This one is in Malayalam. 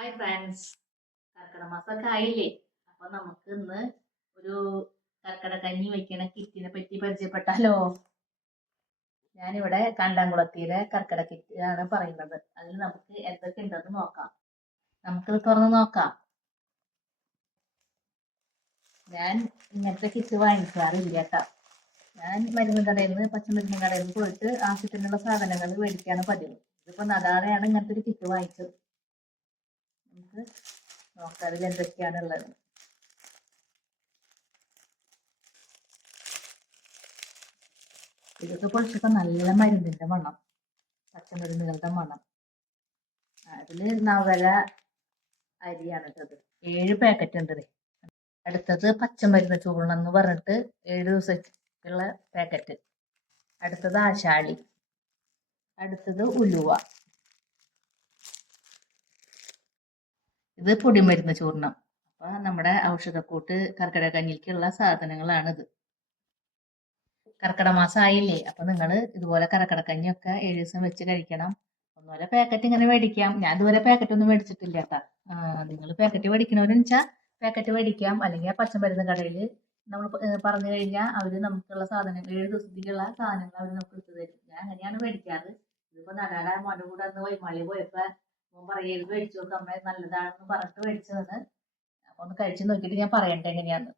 ഹായ് ഫ്രണ്ട്സ് കർക്കിടക മാസമൊക്കെ ആയില്ലേ? അപ്പൊ നമുക്ക് ഇന്ന് ഒരു കർക്കിടക കഞ്ഞി വയ്ക്കണ കിറ്റിനെ പറ്റി പരിചയപ്പെട്ടാലോ? ഞാനിവിടെ കണ്ടാംകുളത്തിലെ കർക്കിടക കിറ്റ് ആണ് പറയുന്നത്. അതിൽ നമുക്ക് എന്തൊക്കെ ഉണ്ടെന്ന് നോക്കാം. നമുക്കിത് തുറന്ന് നോക്കാം. ഞാൻ ഇങ്ങനത്തെ കിറ്റ് വാങ്ങിക്കാറില്ല കേട്ടോ. ഞാൻ മരുന്ന് കടയിൽ നിന്ന് പച്ചമരുന്ന് കടയിൽ നിന്ന് പോയിട്ട് ആവശ്യത്തിനുള്ള സാധനങ്ങൾ മേടിക്കാണ് പതിവ്. ഇതിപ്പോ നടാതെയാണ് ഇങ്ങനത്തെ ഒരു കിറ്റ് വാങ്ങിച്ചത്. നമുക്ക് നോക്കാം അതിൽ എന്തൊക്കെയാണുള്ളത്. ഇതൊക്കെ പൊളിച്ചപ്പോ നല്ല മരുന്നിന്റെ മണം. പച്ചമരുന്നുകളുടെ മണം. അതിൽ നവല അരിയാണ് ഇട്ടത് ഏഴ് പാക്കറ്റ് ഉണ്ട് അടുത്തത് പച്ചമരുന്ന് ചൂർണം എന്ന് പറഞ്ഞിട്ട് ഏഴ് ദിവസത്തേക്കുള്ള പാക്കറ്റ് അടുത്തത് ആശാളി. അടുത്തത് ഉലുവ. ഇത് പൊടിമരുന്ന് ചൂർണം അപ്പൊ നമ്മുടെ ഔഷധക്കൂട്ട് കർക്കിടക കഞ്ഞിക്കുള്ള സാധനങ്ങളാണിത്. കർക്കിടക മാസം ആയില്ലേ അപ്പൊ നിങ്ങൾ ഇതുപോലെ കർക്കിടക കഞ്ഞിയൊക്കെ ഏഴ് ദിവസം വെച്ച് കഴിക്കണം. ഒന്നുപോലെ പാക്കറ്റ് ഇങ്ങനെ മേടിക്കാം. ഞാൻ ഇതുവരെ പാക്കറ്റ് ഒന്നും മേടിച്ചിട്ടില്ല കേട്ടാ നിങ്ങൾ പാക്കറ്റ് മേടിക്കണവരെന്ന് വെച്ചാൽ പാക്കറ്റ് മേടിക്കാം. അല്ലെങ്കിൽ ആ പച്ചമരുന്ന് കടയിൽ നമ്മൾ പറഞ്ഞു കഴിഞ്ഞാൽ അവർ നമുക്കുള്ള സാധനങ്ങൾ ഏഴ് ദിവസത്തേക്കുള്ള സാധനങ്ങൾ അവർ നമുക്ക് ഇട്ട് തരും. ഞാൻ അങ്ങനെയാണ് മേടിക്കാറ്. ഇതിപ്പോ നടാടാ മോന്റെ കൂടെ അന്ന് മഴ പോയപ്പോ മോൻ പറയരുത് മേടിച്ചു നോക്ക് അമ്മ നല്ലതാണെന്ന് പറഞ്ഞിട്ട് മേടിച്ചതാണ്. അപ്പൊ ഒന്ന് കഴിച്ചു നോക്കിയിട്ട് ഞാൻ പറയട്ടെ എങ്ങനെയാന്ന്.